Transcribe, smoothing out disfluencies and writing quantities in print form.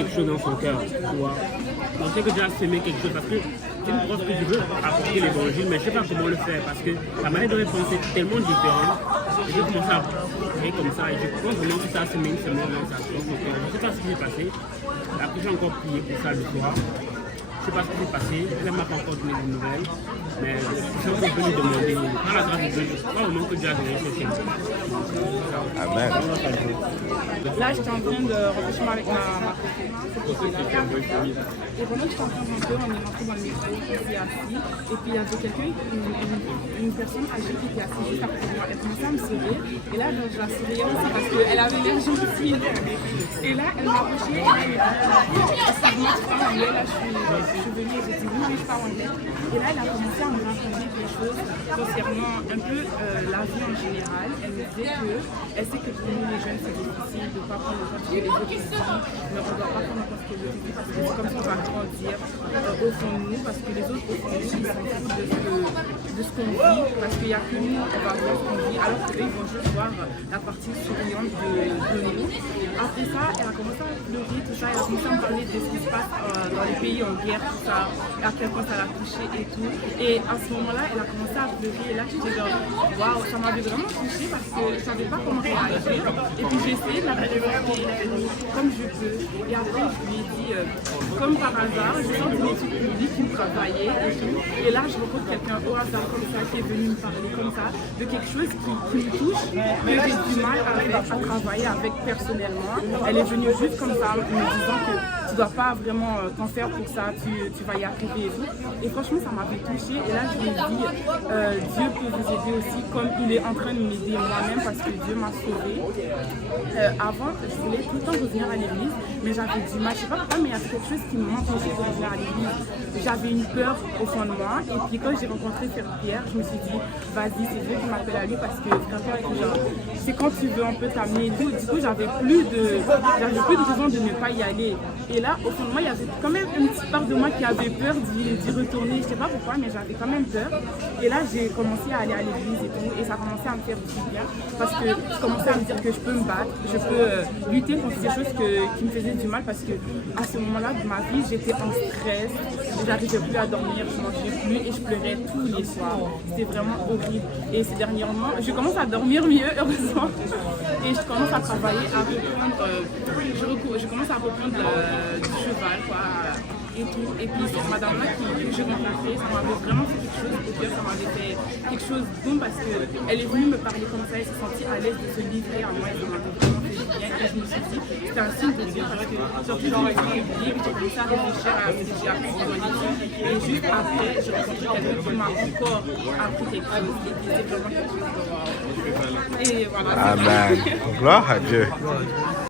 quelque chose dans son cœur, tu vois. On sait que Dieu a semé quelque chose parce que c'est une preuve que je veux apporter l'évangile, mais je ne sais pas comment le faire parce que la manière de penser est tellement différente. Et j'ai commencé à prier comme ça et je pense vraiment que ça a semé une semence dans son cœur. Je ne sais pas ce qui s'est passé. Après, j'ai encore prié pour ça le soir. Je ne sais pas ce qui s'est passé, elle ne m'a pas encore donné de nouvelles, mais je suis encore venu demander, par la grâce de Dieu, je crois vraiment que Dieu a donné quelque chose. Amen. Là, j'étais en train de réfléchir avec ma copine. Et pendant que j'étais en train de rentrer, on est rentré dans le métro, on s'est assis. Et puis il y avait quelqu'un, une personne âgée qui était assise juste à côté de moi. Elle commençait à me sourire. Et là, je la souriais aussi parce qu'elle avait l'air gentille. Et là, elle m'a approché et elle m'a dit, excuse-moi, tu parles anglais? Là, je suis venue et j'ai dit oui, je parle anglais. Et là, elle a commencé à me raconter des choses concernant un peu la vie en général. Elle me disait qu'elle sait que pour nous, les jeunes, c'est difficile de ne pas prendre en compte ce que les autres disent, mais on ne doit pas prendre en compte ce que les autres disent parce que c'est comme ça qu'on va grandir au fond de nous, parce que les autres, au fond de nous, ils s'en foutent de ce qu'on vit, parce qu'il n'y a que nous, on va voir ce qu'on vit, alors qu'eux, ils vont juste voir la partie souriante de nous. Après ça, elle a commencé à pleurer, tout ça, elle a commencé à me parler de ce qui se passe dans les pays en guerre, tout ça, à quel point ça l'a touché et tout. Et à ce moment-là, elle a commencé à pleurer, et là, j'étais genre, waouh, ça m'avait vraiment touchée parce que je ne savais pas comment réagir. Et puis j'ai essayé de la réconforter comme je peux. Et après, je lui ai dit, comme par hasard, j'ai sorti une étude publique qui me travaillait et tout. Et là, je rencontre quelqu'un au hasard comme ça qui est venu me parler comme ça de quelque chose qui me touche, que j'ai du mal à travailler avec personnellement. Elle est venue juste comme ça, me disant que tu ne dois pas vraiment t'en faire pour ça, tu vas y arriver et tout. Et franchement, ça m'avait touchée. Et là, je me dis, Dieu peut vous aider aussi, comme il est en train de m'aider moi-même parce que Dieu m'a sauvée. Avant, je voulais tout le temps revenir à l'église, mais j'avais du mal. Je ne sais pas pourquoi, mais il y a quelque chose qui m'empêchait de revenir à l'église. J'avais une peur au fond de moi. Et puis quand j'ai rencontré Frère Pierre, je me suis dit, vas-y, c'est Dieu qui m'appelle à lui parce que Frère Pierre, c'est quand tu veux un peu t'amener et tout. Du coup, j'avais plus de raison de ne pas y aller. Et là, au fond de moi, il y avait quand même une petite part de moi qui avait peur d'y retourner. Je ne sais pas pourquoi, mais j'avais quand même peur. Et là, j'ai commencé à aller à l'église et tout. Et ça a commencé à me faire du bien parce que je commençais à me dire que je peux me battre, je peux lutter contre des choses qui me faisaient du mal parce que à ce moment-là de ma vie, j'étais en stress, j'arrivais plus à dormir, je mangeais plus et je pleurais tous les soirs. C'était vraiment horrible. Et ces derniers moments, je commence à dormir mieux, heureusement. Et je commence à travailler, à reprendre, je commence à reprendre du cheval, quoi. Et tout. Et puis cette madame-là que j'ai rencontrée, ça m'avait vraiment fait quelque chose au cœur, ça m'avait fait quelque chose de bon parce qu'elle est venue me parler comme ça, elle s'est sentie à l'aise de se livrer à moi et ça m'avait vraiment fait du bien. Et je me suis dit, c'était un signe de Dieu parce que surtout dans les livres, j'ai commencé à réfléchir à ce que j'ai appris dans l'étude. Et juste après, j'ai rencontré quelqu'un qui m'a encore appris quelque chose et qui était vraiment quelque chose de wow. Et voilà. Amen. Gloire à Dieu.